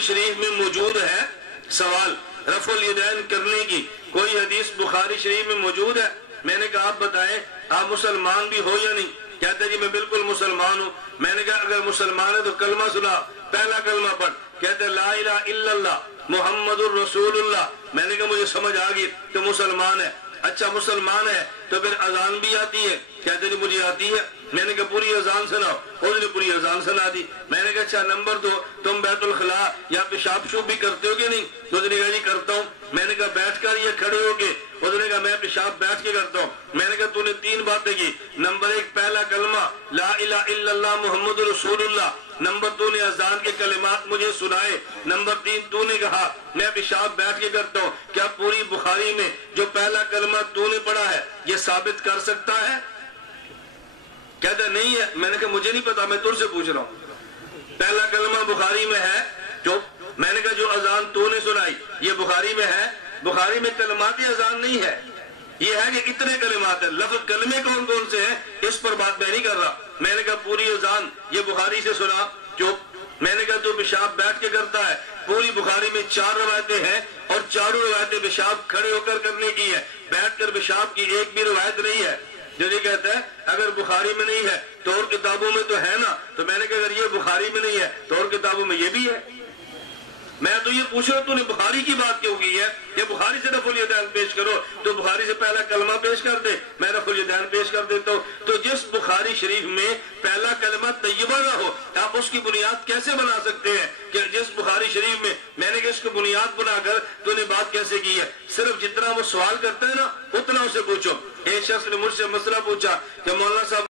بخاری شریف میں موجود ہے؟ سوال رفع الیدین کرنے کی کوئی حدیث بخاری شریف میں موجود ہے؟ میں نے کہا آپ بتائیں آپ مسلمان بھی ہو یا نہیں؟ کہتے جی میں بالکل مسلمان ہوں۔ میں نے کہا اگر مسلمان ہے تو کلمہ سنا، پہلا کلمہ پڑھ۔ کہتے لا الہ الا اللہ محمد الرسول اللہ۔ میں نے کہا مجھے سمجھ آ گئی تو مسلمان ہے۔ اچھا مسلمان ہے تو پھر اذان بھی آتی ہے؟ کہتے نہیں مجھے آتی ہے۔ میں نے کہا پوری اذان سناؤ، اس نے پوری اذان سنا دی۔ میں نے کہا اچھا نمبر 2 تم بیت الخلاء یا پیشاب شوب بھی کرتے ہو کہ نہیں؟ اس نے کہا جی کرتا ہوں۔ میں نے کہا بیٹھ کر یا کھڑے ہو کے؟ اس نے کہا میں پیشاب بیٹھ کے کرتا ہوں۔ میں نے کہا تو نے 3 باتیں کی، نمبر 1 پہلا کلمہ لا الہ الا اللہ محمد رسول اللہ، نمبر 2 نے اذان کے کلمات مجھے سنائے، نمبر 3 تو نے کہا میں پیشاب بیٹھ کے کرتا ہوں۔ کیا پوری بخاری میں جو پہلا کلمہ تو نے پڑھا ہے یہ ثابت کر سکتا ہے؟ کہتا نہیں ہے۔ میں نے کہا مجھے نہیں پتا، میں تجھ سے پوچھ رہا ہوں۔ پہلا کلمہ بخاری میں ہے جو میں نے کہا جو اذان تو نے سنائی یہ بخاری میں ہے؟ بخاری میں کلمات اذان نہیں ہے، یہ ہے کہ اتنے کلمات ہیں۔ لفظ کلمے کون کون سے ہیں اس پر بات میں نہیں کر رہا۔ میں نے کہا پوری اذان یہ بخاری سے سنا جو میں نے کہا تو پیشاب بیٹھ کے کرتا ہے۔ پوری بخاری میں 4 روایتیں ہیں اور چاروں روایتیں پیشاب کھڑے ہو کر کرنے کی ہے، بیٹھ کر پیشاب کی ایک بھی روایت نہیں ہے۔ جو یہ کہتا ہے اگر بخاری میں نہیں ہے تو اور کتابوں میں تو ہے نا، تو میں نے کہا اگر یہ بخاری میں نہیں ہے تو اور کتابوں میں یہ بھی ہے۔ میں تو یہ پوچھ رہا ہوں تو نے بخاری کی بات کیوں کی ہے؟ یہ بخاری سے رفع الیدین پیش کرو تو بخاری سے پہلا کلمہ پیش کر دے، میں رفع الیدین پیش کر دیتا ہوں۔ تو جس بخاری شریف میں پہلا کلمہ طیبہ نہ ہو آپ اس کی بنیاد کیسے بنا سکتے ہیں کہ جس بخاری شریف میں نے کہ اس کو بنیاد بنا کر تو نے بات کیسے کی ہے؟ صرف جتنا وہ سوال کرتے ہیں نا اتنا اسے پوچھو۔ ایک شخص نے مجھ سے مسئلہ پوچھا کہ مولانا صاحب